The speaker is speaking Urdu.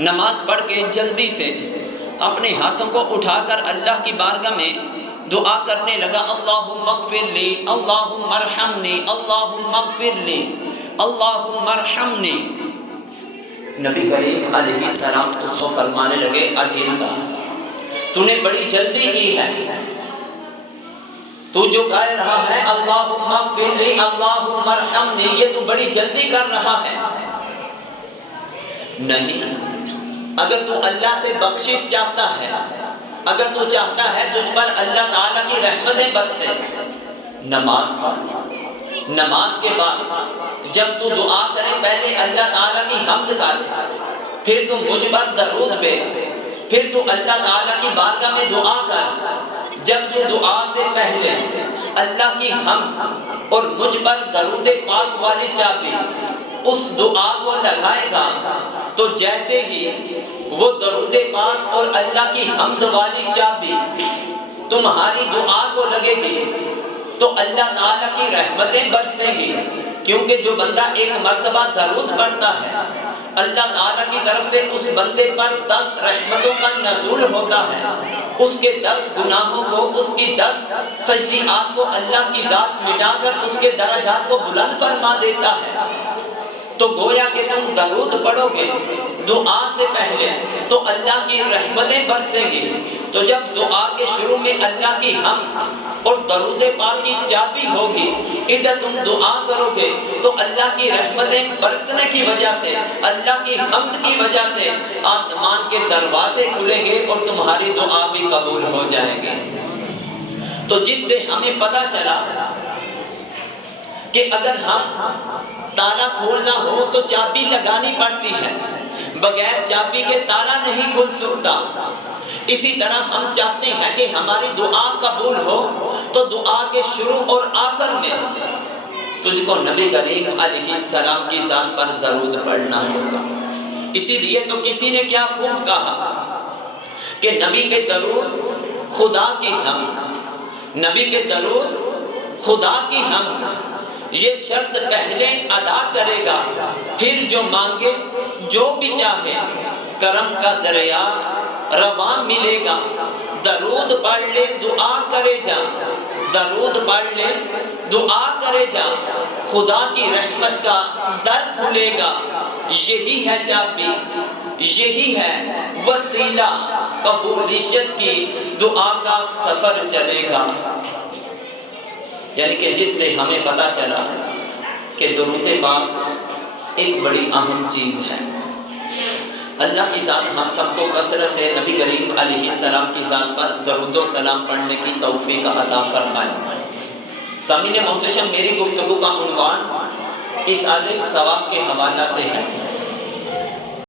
نماز پڑھ کے جلدی سے اپنے ہاتھوں کو اٹھا کر اللہ کی بارگاہ میں دعا کرنے لگا، اللہم اغفر لی، اللہم ارحمنی، اللہم اغفر لی، اللہم ارحمنی۔ نبی کریم علیہ السلام اس کو فرمانے لگے، اجلتا، تو نے بڑی جلدی کی ہے، تو جو کہہ رہا ہے اللہم اغفر لی، اللہم ارحمنی، یہ تو بڑی جلدی کر رہا ہے۔ نہیں، اگر تو اللہ سے بخشش چاہتا ہے، اگر تو چاہتا ہے تجھ پر اللہ تعالیٰ کی رحمتیں برسے، نماز پڑھ، نماز کے بعد جب تو دعا کرے پہلے اللہ تعالیٰ کی حمد کر، پھر تو مجھ پر درود بھیج، پھر تو اللہ تعالیٰ کی بارگاہ میں دعا کر۔ جب تو دعا سے پہلے اللہ کی حمد اور مجھ پر درود پاک والی چابی اس دعا کو لگائے گا، تو جیسے ہی وہ درود پاک اور اللہ کی حمد والی چابی تمہاری دعا کو لگے گی تو اللہ تعالیٰ کی رحمتیں برسیں گی، کیونکہ جو بندہ ایک مرتبہ درود پڑھتا ہے اللہ تعالیٰ کی طرف سے اس بندے پر 10 رحمتوں کا نزول ہوتا ہے، اس کے 10 گناہوں کو، اس کی 10 سیئات کو اللہ کی ذات مٹا کر اس کے درجات کو بلند فرما دیتا ہے۔ تو گویا کہ تم درود پڑھو گے دعا سے پہلے تو اللہ کی رحمتیں برسیں گی، تو جب دعا کے شروع میں اللہ کی حمد اور درود پاک کی چابی ہوگی، ادھر تم دعا کرو گے تو اللہ کی رحمتیں برسنے کی وجہ سے، اللہ کی حمد کی وجہ سے آسمان کے دروازے کھلیں گے اور تمہاری دعا بھی قبول ہو جائے گی۔ تو جس سے ہمیں پتہ چلا کہ اگر ہم تالا کھولنا ہو تو چابی لگانی پڑتی ہے، بغیر چابی کے تالا نہیں کھل سکتا۔ اسی طرح ہم چاہتے ہیں کہ ہماری دعا قبول ہو تو دعا کے شروع اور آخر میں تجھ کو نبی کریم علیہ السلام کی ذات پر درود پڑھنا ہوگا۔ اسی لیے تو کسی نے کیا خوب کہا کہ نبی کے درود خدا کی حمد، نبی کے درود خدا کی حمد، یہ شرط پہلے ادا کرے گا، پھر جو مانگے جو بھی چاہے کرم کا دریا رواں ملے گا۔ درود پڑھ لے دعا کرے جا، درود پڑھ لے دعا کرے جا، خدا کی رحمت کا در کھلے گا۔ یہی ہے چابی، یہی ہے وسیلہ، قبولیت کی دعا کا سفر چلے گا۔ یعنی کہ جس سے ہمیں پتہ چلا کہ درود پاک ایک بڑی اہم چیز ہے۔ اللہ کی ذات ہم سب کو کثرت سے نبی کریم علیہ السلام کی ذات پر درود و سلام پڑھنے کی توفیق عطا فرمائے۔ سامعین محتشم، میری گفتگو کا عنوان اس عالم ثواب کے حوالہ سے ہے۔